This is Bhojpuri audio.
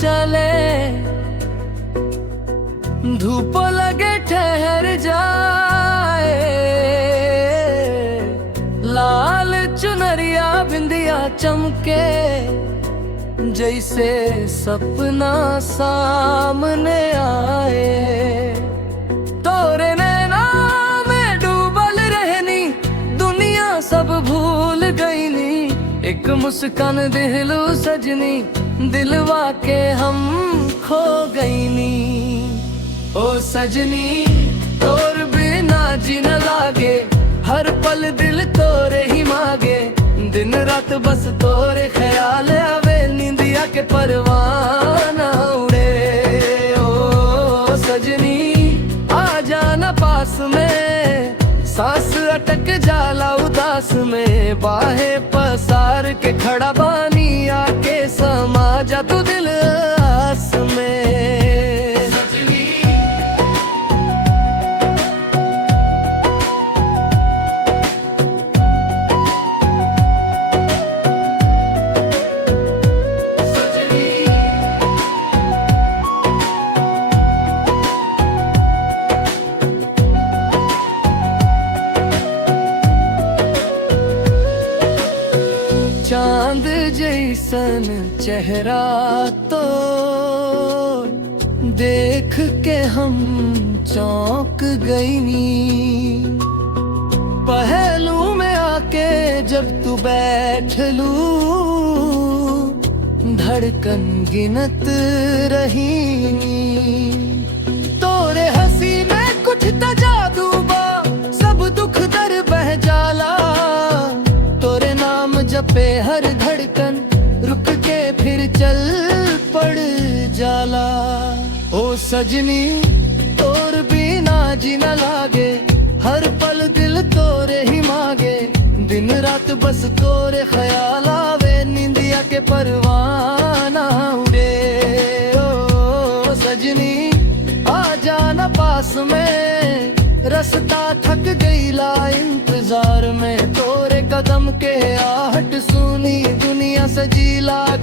चले, धूप लगे ठहर जाए, लाल चुनरिया बिंदिया चमके, जैसे सपना सामने आए। तोरे नैना में डूबल रहनी, दुनिया सब भूल गई नी, एक मुस्कान दिलू सजनी, दिलवा के हम खो गई नी। ओ सजनी तोर बिना जी न लागे, हर पल दिल तोरे ही मांगे, दिन रात बस तोरे ख्याल आवे, नींदिया के परवाना उड़े। ओ सजनी आ जाना पास में, सांस अटक जाला उदास में, बाहें पसार के खड़ा बानी, आके समा जा तू दिल आस में। चांद जैसन चेहरा तो देख के हम चौंक गईनी, पहलू में आके जब तू बैठ लू, धड़कन गिनत रही। तोरे हंसी में कुछ तो जादू बा, सब दुख दर बह जाला, तोरे नाम जपे हर धड़कन रुक के फिर चल पड़ जाला। ओ सजनी तोर बिना जी न लागे, हर पल दिल तोरे ही मांगे, दिन रात बस तोरे ख्याल आवे, नींदिया के परवाना उड़े। ओ सजनी आ जाना पास में, रास्ता थक गईला इंतजार में, तोरे कदम के आहट सुनी दुनिया सजी लागे।